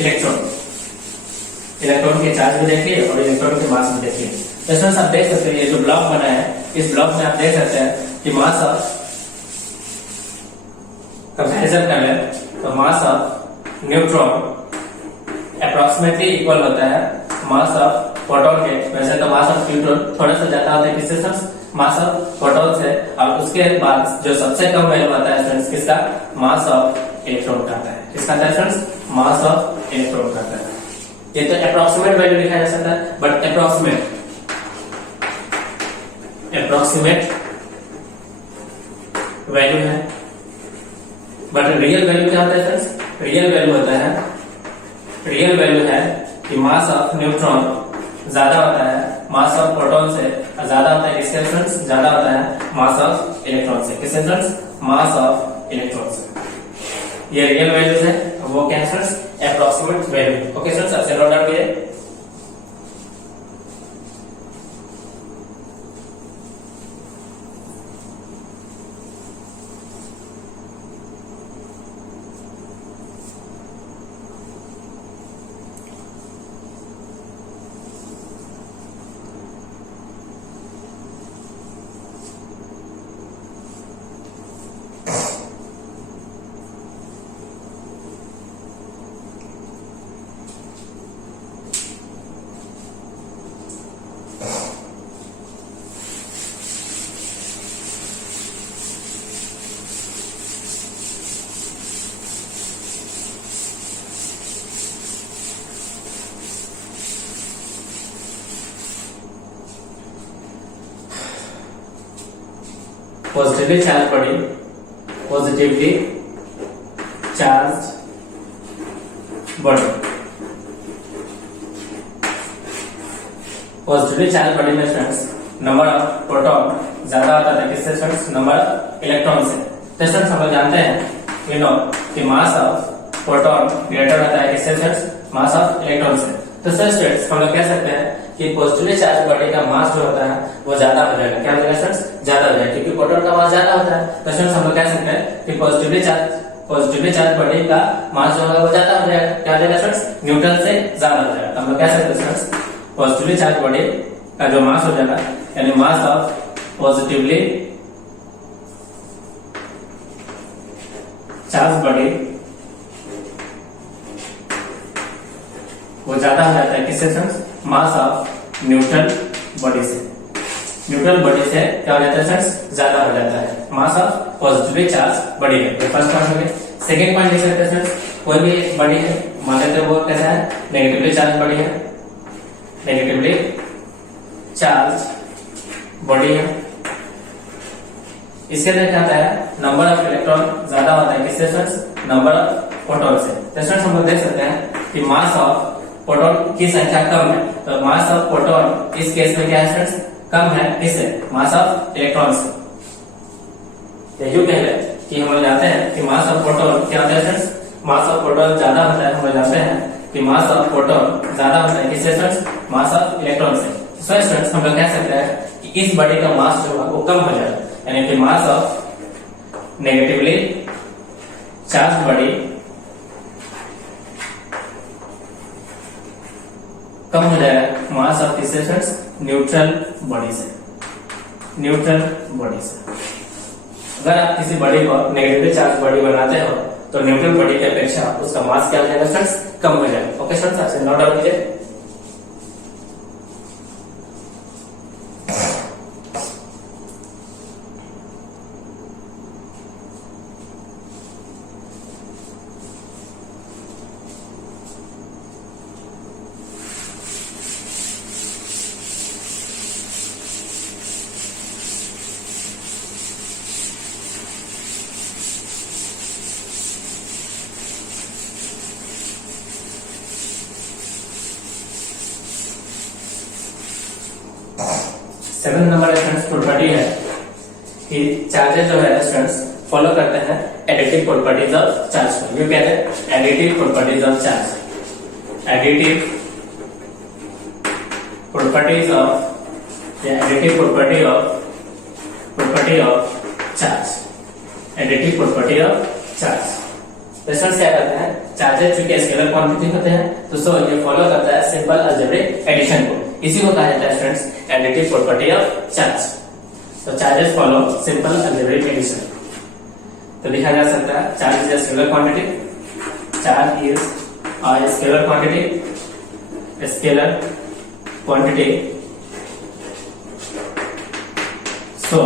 इलेक्ट्रॉन। इलेक्ट्रॉन के चार्ज भी देखिए और इलेक्ट्रॉन के मास भी देखिए। तो स्टूडेंट्स आप देख सकते हैं ये जो ब्लॉक बना है, इस ब्लॉक में आप देख सकते हैं कि मास ऑफ कंपैरिजन कर ले तो mass of neutron approximately equal होता है मास ऑफ प्रोटॉन के। वैसे तो मास ऑफ न्यूट्रॉन थोड़ा सा ज्यादा होता है किससे स्टूडेंट्स, मास ऑफ प्रोटॉन से। और उसके बाद जो सबसे कम वैल्यू आता है स्टूडेंट्स किसका, मास ऑफ इलेक्ट्रॉन का आता है। किसका आता है स्टूडेंट्स, मास ऑफ इलेक्ट्रॉन का आता है। ये तो अप्रोक्सीमेट वैल्यू लिखा जा सकता है, बट अप्रोक्सीमेट वैल्यू है, बट रियल वैल्यू क्या होता है फ्रेंड्स, रियल वैल्यू होता है, रियल वैल्यू है कि मास ऑफ न्यूट्रॉन ज्यादा होता है मास ऑफ प्रोटॉन से, ज्यादा होता है किसके स्टूडेंट्स, ज्यादा होता है मास ऑफ इलेक्ट्रॉन से। किससे स्टूडेंट्स, मास ऑफ इलेक्ट्रॉन से। ये रियल वैल्यूज है, वो क्या है friends, approximate value. Okay friends, आपसे नोट डाउन कीजिए। Positively charge body, positively charge body, positively charge body में फ्रेंड्स नंबर ऑफ प्रोटॉन ज्यादा होता है किससे फ्रेंड्स, नंबर ऑफ इलेक्ट्रॉन से। तो फ्रेंड्स हम लोग जानते हैं यू नो कि मास ऑफ प्रोटॉन ग्रेटर होता है किससे फ्रेंड्स, मास ऑफ इलेक्ट्रॉन से। तो फ्रेंड्स हम लोग कह सकते हैं कि पॉजिटिवली चार्ज बॉडी का मास जो होता है वो ज्यादा हो जाएगा। क्या हो जाएगा फ्रेंड्स, ज्यादा हो जाएगा, क्योंकि प्रोटॉन का मास ज्यादा होता है। तो फ्रेंड्स हम लोग कह सकते हैं कि पॉजिटिवली चार्ज बॉडी का मास जो होगा वो ज्यादा हो जाएगा। क्या हो जाएगा फ्रेंड्स, न्यूट्रल से ज्यादा हो जाएगा। तो हम लोग कह सकते हैं फ्रेंड्स पॉजिटिवली चार्ज बॉडी का जो मास हो जाएगा, यानी mass of positively charge body वो ज्यादा हो जाता है किससे friends, mass of neutral body से। न्यूट्रल बॉडी से क्या हो जाता है फ्रेंड्स, ज्यादा हो जाता है mass of positively charge body है। तो फर्स्ट पॉइंट हो गया। सेकेंड पॉइंट लिख सकते हैं फ्रेंड्स, कोई भी बॉडी है, मान लेते हैं वो कैसा है, नेगेटिवली चार्ज बॉडी है, नेगेटिवली चार्ज बॉडी है। इसके अंदर क्या होता है, नंबर ऑफ इलेक्ट्रॉन ज्यादा होता है किससे फ्रेंड्स, नंबर ऑफ प्रोटॉन से। तो फ्रेंड्स हम लोग देख सकते हैं कि मास ऑफ प्रोटॉन की संख्या कम है, तो मास ऑफ प्रोटॉन इस केस में क्या है फ्रेंड्स, कम है किससे, मास ऑफ इलेक्ट्रॉन से। यही कह रहे हैं कि हम लोग जानते हैं कि मास ऑफ प्रोटॉन क्या होता है फ्रेंड्स, मास ऑफ प्रोटॉन ज्यादा होता है। हम लोग जानते हैं कि मास ऑफ प्रोटॉन ज्यादा होता है किससे फ्रेंड्स, मास ऑफ इलेक्ट्रॉन से। सो फ्रेंड्स हम लोग कह सकते हैं कि इस बॉडी का मास जो है वो कम हो जाएगा, यानी कि mass of negatively charge body कम हो जाएगा मास ऑफ किससे फ्रेंड्स, न्यूट्रल बॉडी से, न्यूट्रल बॉडी से। अगर आप किसी बॉडी को नेगेटिवली चार्ज बॉडी बनाते हो तो न्यूट्रल बॉडी की अपेक्षा उसका मास क्या हो जाएगा फ्रेंड्स, कम हो जाएगा। ओके फ्रेंड्स, आपसे नोट डाउन कीजिए। सेवन नंबर फ्रेंड्स प्रॉपर्टी है कि चार्जेस जो है फ्रेंड्स फॉलो करते हैं एडिटिव प्रॉपर्टीज ऑफ चार्ज को। ये क्या है, additive properties of charge, additive properties of, additive property of charge, additive property of charge. Friends क्या करते हैं, चार्जेस चूंकि स्केलर क्वांटिटी होते हैं तो सो ये फॉलो करता है सिंपल अलजेब्रिक एडिशन को। इसी को कहा जाता है friends additive property of charge. तो charges follow simple algebraic addition. तो लिखा जा सकता है charge is a scalar quantity, charge is a scalar quantity, scalar quantity, so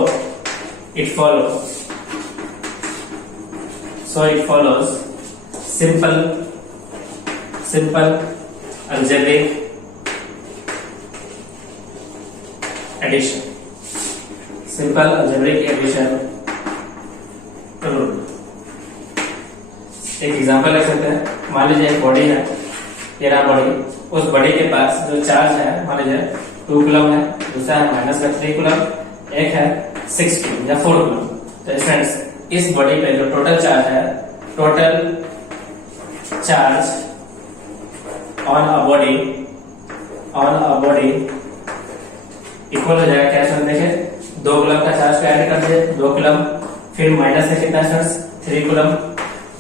it follows simple algebraic addition, simple algebraic addition rule। एक example ले सकते हैं, मान लीजिए एक बॉडी है, ये रहा बॉडी, उस बॉडी के पास जो चार्ज है मान लीजिए 2 कूलम है, दूसरा है -3 कूलम, एक है 6 कूलम या 4 कूलम। तो फ्रेंड्स इस बॉडी पे जो टोटल चार्ज है total charge on a body equal हो जाएगा क्या स्टूडेंट देखिए 2 कूलम का चार्ज को ऐड कर दिए 2 कूलम, फिर माइनस से कितना स्टूडेंट्स 3 कूलम,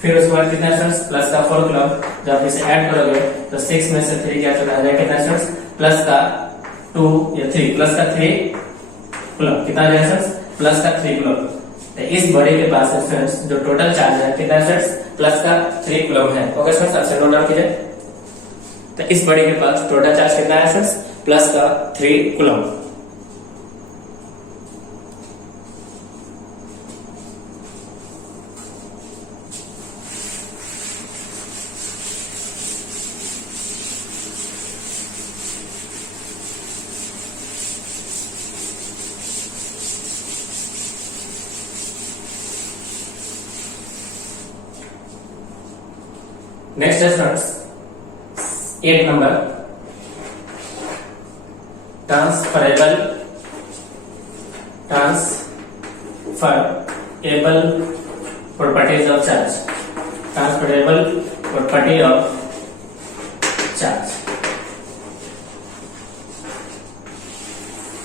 फिर उसके बाद कितना स्टूडेंट्स प्लस का 4 कूलम। जब इसे ऐड करोगे तो 6 में से 3 क्या चला जाएगा कितना स्टूडेंट्स प्लस का 2 या 3 प्लस का 3 कूलम कितना आ जाएगा स्टूडेंट्स प्लस का 3 कूलम। तो इस बॉडी के पास स्टूडेंट्स जो टोटल चार्ज है कितना स्टूडेंट्स प्लस का 3 कूलम है। ओके स्टूडेंट्स आपसे नोट डाउन कीजिए। तो इस बॉडी के पास टोटल चार्ज कितना है स्टूडेंट्स प्लस का 3 कूलम। नेक्स्ट है students 8 number transferable properties of charge. Transferable property of charge.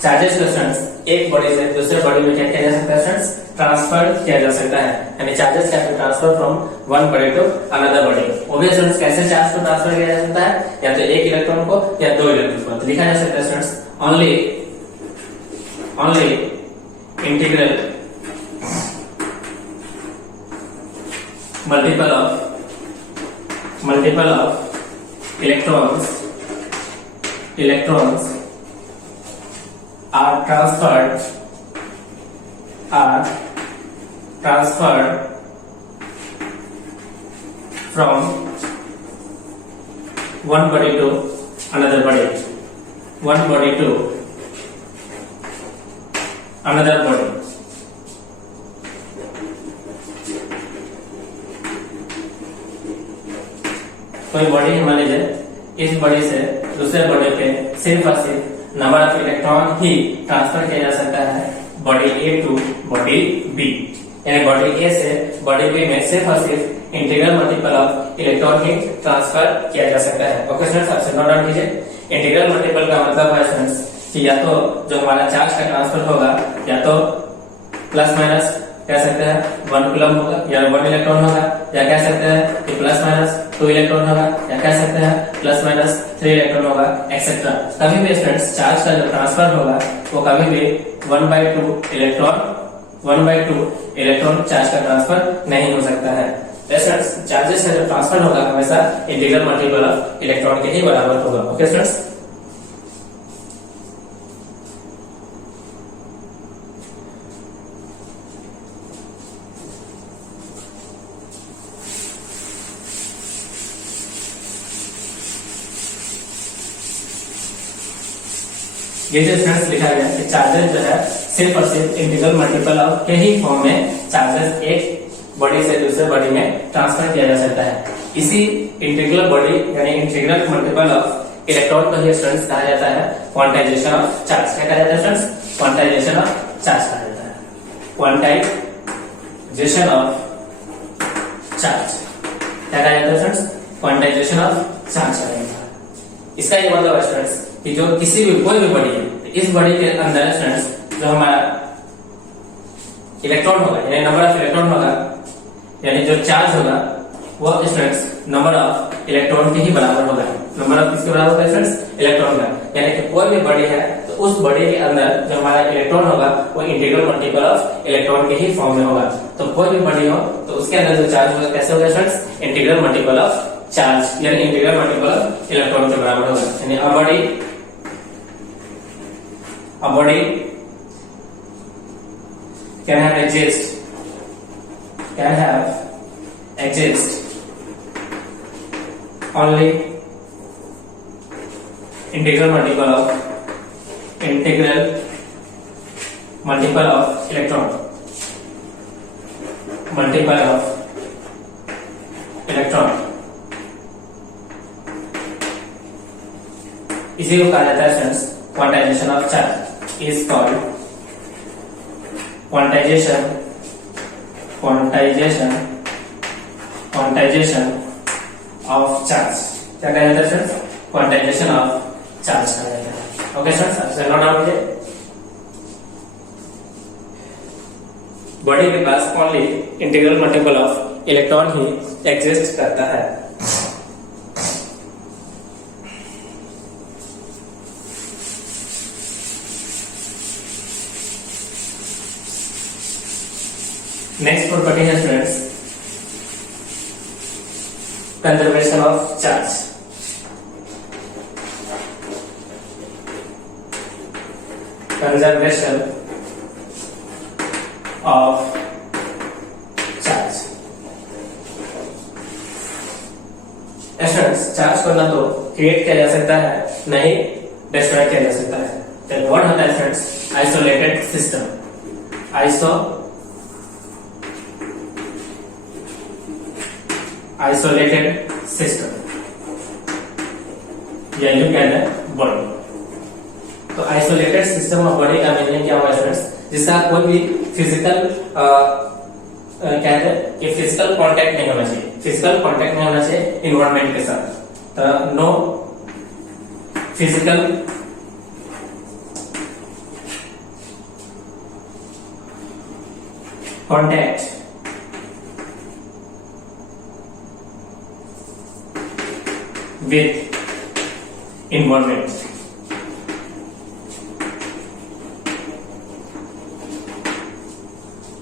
Charges को स्टूडेंट्स एक बॉडी से दूसरे बॉडी में क्या किया जा सकता है स्टूडेंट्स ट्रांसफर किया जा सकता है। यानी charges can be transfer from one body to another body. Okay students कैसे चार्ज को ट्रांसफर किया जा सकता है या तो एक इलेक्ट्रॉन को या 2 इलेक्ट्रॉन को। तो लिखा जा सकता है students only integral multiple of electrons are transferred from one body to another body, one body to another body। कोई बॉडी मान लीजिए इस बॉडी से दूसरे बॉडी पे सिर्फ और सिर्फ नंबर ऑफ इलेक्ट्रॉन ही ट्रांसफर किया जा सकता है body A to body B. यानी बॉडी ए से बॉडी बी में सिर्फ और सिर्फ इंटीग्रल मल्टीपल ऑफ इलेक्ट्रॉन ही ट्रांसफर किया जा सकता है। ओके स्टूडेंट्स आपसे नोट डाउन कीजिए। इंटीग्रल मल्टीपल का मतलब है स्टूडेंट्स कि या तो जो हमारा चार्ज का ट्रांसफर होगा या तो प्लस माइनस कह सकते हैं 1 कूलम होगा या 1 इलेक्ट्रॉन होगा, या कह सकते हैं कि प्लस माइनस 2 इलेक्ट्रॉन होगा, या कह सकते हैं प्लस माइनस 3 इलेक्ट्रॉन होगा एक्सेट्रा। कभी भी स्टूडेंट्स चार्ज का जो ट्रांसफर होगा वो कभी भी 1/2 इलेक्ट्रॉन चार्ज का ट्रांसफर नहीं हो सकता है। स्टूडेंट्स चार्जेस का जो ट्रांसफर होगा हमेशा इंटीग्रल मल्टीपल ऑफ इलेक्ट्रॉन के ही बराबर होगा। ओके स्टूडेंट्स ये जो स्टूडेंट्स लिखा गया कि चार्जेस जो है सिर्फ और सिर्फ इंटीग्रल मल्टीपल ऑफ के ही फॉर्म में चार्जेस एक बॉडी से दूसरे बॉडी में ट्रांसफर किया जा सकता है। इसी इंटीग्रल बॉडी यानी इंटीग्रल मल्टीपल ऑफ इलेक्ट्रॉन को ही स्टूडेंट्स कहा जाता है क्वांटाइजेशन ऑफ चार्ज। क्या कहा जाता है स्टूडेंट्स क्वांटाइजेशन ऑफ चार्ज कहा जाता है। क्वांटाइजेशन ऑफ चार्ज क्या कहा जाता है स्टूडेंट्स क्वांटाइजेशन ऑफ चार्ज कहा जाता है। इसका ये मतलब है स्टूडेंट्स कि जो किसी भी कोई भी बॉडी है इस बॉडी के अंदर स्टूडेंट्स जो हमारा इलेक्ट्रॉन होगा यानी नंबर ऑफ इलेक्ट्रॉन होगा यानी जो चार्ज होगा वो स्टूडेंट्स नंबर ऑफ इलेक्ट्रॉन के ही बराबर होगा। नंबर ऑफ किसके बराबर होगा स्टूडेंट्स इलेक्ट्रॉन का। यानी कि कोई भी बॉडी है तो उस बॉडी के अंदर जो हमारा इलेक्ट्रॉन होगा वो इंटीग्रल मल्टीपल ऑफ इलेक्ट्रॉन के ही फॉर्म में होगा। तो कोई भी बॉडी हो तो उसके अंदर जो चार्ज होगा कैसे होगा students integral multiple of charge यानी इंटीग्रल मल्टीपल ऑफ इलेक्ट्रॉन के बराबर होगा। यानी a body can have exist only integral multiple of electron इसी को कहा जाता है students quantization of charge is called quantization quantization of charge. क्या कहा जाता है फ्रेंड्स? क्वांटाइजेशन ऑफ चार्ज कहा जाता है। ओके फ्रेंड्स, आपसे नोट डाउन कीजिए। बॉडी के पास only integral multiple of electron ही एग्जिस्ट करता है। नेक्स्ट प्रॉपर्टी है friends conservation of charge. Conservation of charge. Students, charge को ना तो क्रिएट किया जा सकता है, नहीं डिस्ट्रॉय किया जा सकता है। तो व्हाट होता है friends? Isolated system. Isolated system या यूं कहते हैं बॉडी। तो आइसोलेटेड सिस्टम ऑफ बॉडी का मीनिंग क्या हुआ फ्रेंड्स? जिसका कोई भी फिजिकल कहते हैं कि फिजिकल कांटेक्ट नहीं होना चाहिए, फिजिकल कांटेक्ट नहीं होना चाहिए इन्वायरमेंट के साथ। तो no physical contact with environment।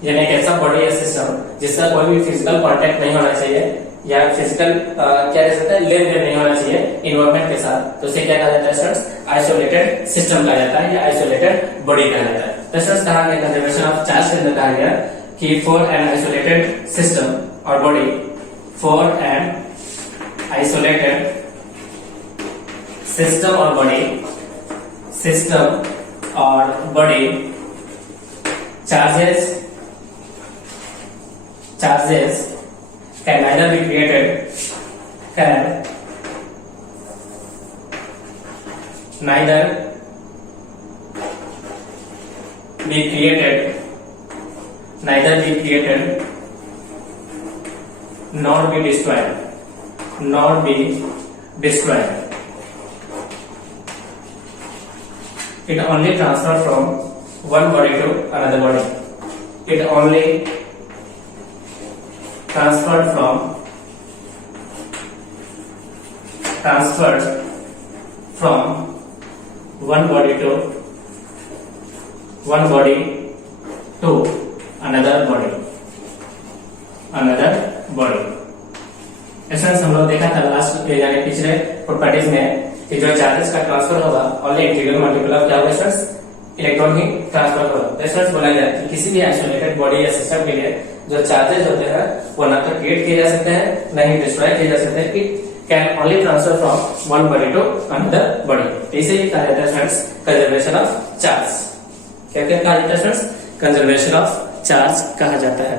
यानी एक ऐसा बॉडी या सिस्टम जिसका कोई भी फिजिकल कांटेक्ट नहीं होना चाहिए या फिजिकल क्या कह सकते हैं लेन देन नहीं होना चाहिए इन्वायरमेंट के साथ, तो उसे क्या कहा जाता है स्टूडेंट्स? आइसोलेटेड सिस्टम कहा जाता है या आइसोलेटेड बॉडी कहा जाता है। तो स्टूडेंट्स कहा गया कंजर्वेशन ऑफ चार्ज के अंदर कहा गया कि फॉर एन आइसोलेटेड सिस्टम और body, for an isolated system और body charges can neither be created nor be destroyed. It only transfer from one body to another body. It only transferred from one body to another body. ऐसा हम लोग देखा था last यानी पिछले properties में कि जो चार्जेस का ट्रांसफर होगा ओनली इंटीग्रल मल्टीपल ऑफ क्या होगा स्टूडेंट्स? इलेक्ट्रॉन ही ट्रांसफर होगा। तो स्टूडेंट्स बोला गया कि किसी भी आइसोलेटेड बॉडी या सिस्टम के लिए जो चार्जेस होते हैं वो ना तो क्रिएट किए जा सकते हैं, ना ही डिस्ट्रॉय किए जा सकते हैं। It can only transfer from one body to another body. इसे ही कहा जाता है फ्रेंड्स कंजर्वेशन ऑफ चार्ज। क्या क्या कहा जाता है फ्रेंड्स? कंजर्वेशन ऑफ चार्ज कहा जाता है।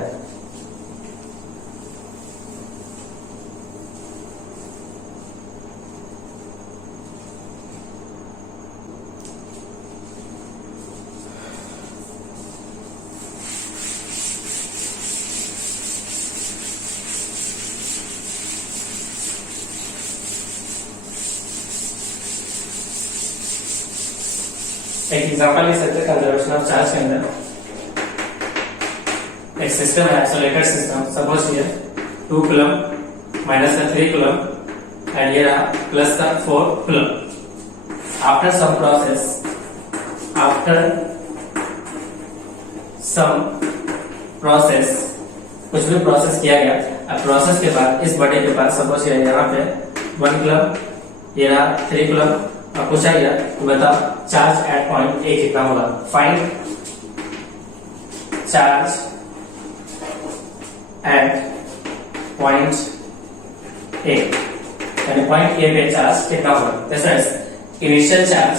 एक एग्जांपल ले सकते हैं कंजर्वेशन ऑफ चार्ज के अंदर। एक सिस्टम है isolated system, suppose here 2 coulomb minus का 3 कूलम एंड ये रहा प्लस का 4 कूलम। आफ्टर सम प्रोसेस कुछ भी प्रोसेस किया गया। अब प्रोसेस के बाद इस बॉडी के पास सपोज यहाँ पे 1 कूलम, ये रहा 3 कूलम। अब पूछा गया तो बताओ चार्ज एट पॉइंट ए कितना होगा? Find charge at point A, यानी पॉइंट ए पे चार्ज कितना होगा? इनिशियल चार्ज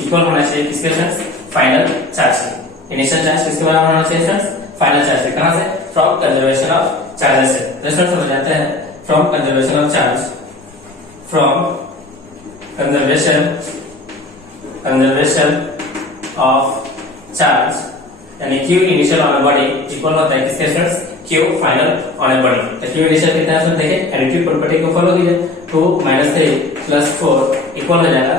इक्वल होना चाहिए किसके फ्रेंड्स? फाइनल चार्ज के। इनिशियल चार्ज किसके बराबर होना चाहिए फ्रेंड्स? फाइनल चार्ज के। कहां से? फ्रॉम कंजर्वेशन ऑफ चार्जेस से। तो समझ जाते हैं from conservation of charge, from conservation of charge यानी Q initial on body equal होता है किसके students? Q final on a body. तो Q इनिशियल कितना है देखिए, एडिटिव प्रॉपर्टी को फॉलो कीजिए। 2 - 3 + 4 इक्वल हो जाएगा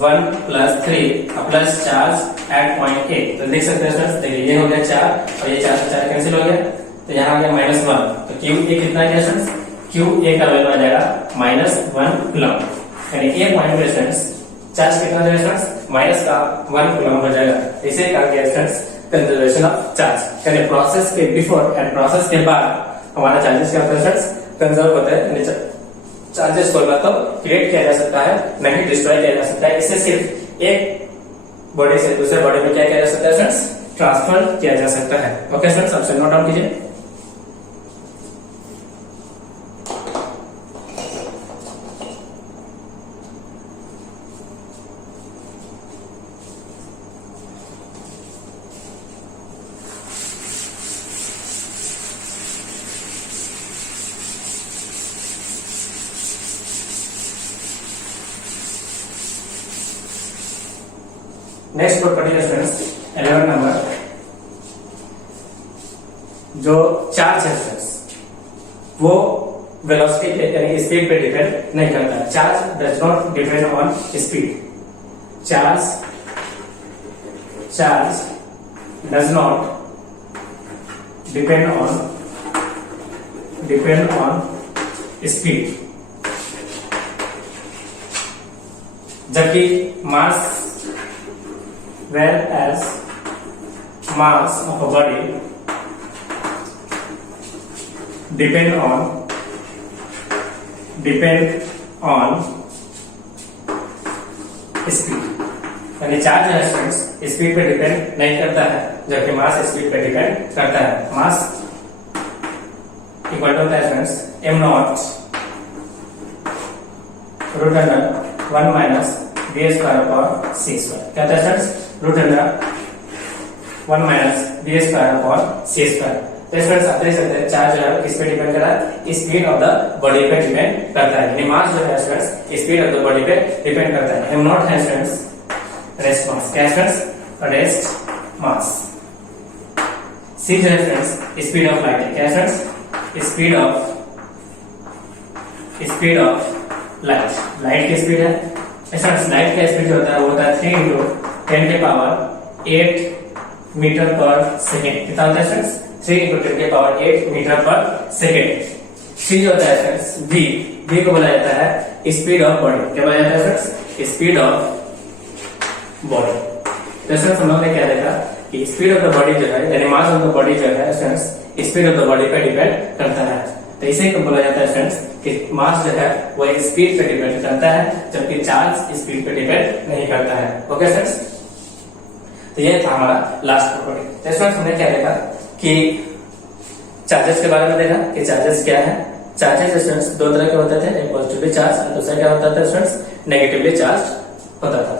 1 + 3 plus charge at point A. तो देख सकते हैं स्टूडेंट्स, देखिए ये हो गया 4 और ये 4 से 4 कैंसिल हो गया, तो यहाँ आ गया -1। तो Q ए कितना है स्टूडेंट्स, Q ए का वैल्यू आ जाएगा -1 कूलम, यानी ए पॉइंट पे स्टूडेंट्स चार्ज कितना हो जाएगा, माइनस का 1 कूलम हो जाएगा। इसे कहा गया स्टूडेंट्स कंजर्वेशन ऑफ चार्ज, यानी प्रोसेस के बिफोर एंड प्रोसेस के बाद हमारा चार्जेस क्या होता है स्टूडेंट्स, कंजर्व होता है। चार्जेस को तो क्रिएट किया जा सकता है, नहीं डिस्ट्रॉय किया जा सकता है। इससे सिर्फ एक बॉडी से दूसरे बॉडी में क्या किया जा सकता है स्टूडेंट्स, ट्रांसफर किया जा सकता है। Okay students, option note down कीजिए। नेक्स्ट प्रॉपर्टी है स्टूडेंट्स 11 नंबर, जो चार्ज है स्टूडेंट्स वो वेलोसिटी पे यानी स्पीड पे डिपेंड नहीं करता है। Charge does not depend on speed, charge does not depend on speed, जबकि मास whereas mass of a body depend on speed, यानी चार्ज है स्टूडेंट्स स्पीड पे डिपेंड नहीं करता है, जबकि मास स्पीड पे डिपेंड करता है। मास इक्वल टू होता है स्टूडेंट्स m0 √1 - v²/c²। क्या होता है स्टूडेंट्स, √1 - v²/c²। तो स्टूडेंट्स आप देख सकते हैं चार्ज जो है किस पे डिपेंड कर रहा है, स्पीड ऑफ द बॉडी पे डिपेंड करता है। यानी मास जो है students speed of the body पे डिपेंड करता है। m0 है स्टूडेंट्स रेस्ट मास, क्या स्टूडेंट्स, रेस्ट मास। c जो है स्टूडेंट्स स्पीड ऑफ लाइट है, क्या स्टूडेंट्स, स्पीड ऑफ लाइट की स्पीड है स्टूडेंट्स। लाइट का स्पीड जो होता है वो होता है 3 × 10⁸ मीटर पर सेकेंड। कितना होता है स्टूडेंट्स, 3 × 10⁸ मीटर पर सेकेंड। c जो होता है स्टूडेंट्स v को बोला जाता है स्पीड ऑफ बॉडी, क्या बोला जाता है स्टूडेंट्स, स्पीड ऑफ बॉडी। तो स्टूडेंट्स हम लोग ने क्या देखा कि स्पीड ऑफ द बॉडी जो है यानी मास ऑफ द बॉडी जो है students speed of the body पे डिपेंड करता है। तो इसे को बोला जाता है स्टूडेंट्स कि मास जो है वो स्पीड पे डिपेंड करता है, जबकि चार्ज स्पीड पे डिपेंड नहीं करता है। ओके स्टूडेंट्स, तो ये था हमारा लास्ट प्रॉपर्टी। तो स्टूडेंट्स हमने क्या देखा कि चार्जेस के बारे में देखा कि चार्जेस क्या है। चार्जेस स्टूडेंट्स दो तरह के होते थे, एक पॉजिटिवली चार्ज और दूसरा क्या होता था स्टूडेंट्स, नेगेटिवली चार्ज होता था।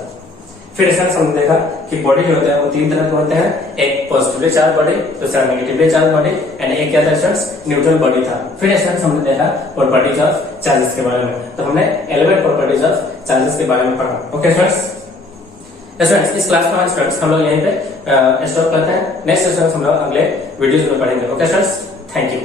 फिर स्टूडेंट्स हमने देखा कि बॉडी जो होता है वो 3 तरह के होते हैं, एक पॉजिटिवली चार्ज बॉडी, दूसरा नेगेटिवली चार्ज बॉडी, एंड एक क्या था स्टूडेंट्स, न्यूट्रल बॉडी था। फिर स्टूडेंट्स हमने देखा प्रॉपर्टीज ऑफ चार्जेस के बारे में, तो हमने 11 प्रॉपर्टीज ऑफ चार्जेस के बारे में पढ़ा। ओके स्टूडेंट्स, इस क्लास में स्टूडेंट्स हम लोग यहीं पे स्टॉप करते हैं। नेक्स्ट स्टूडेंट्स हम लोग अगले वीडियोस में पढ़ेंगे। Okay students, thank you.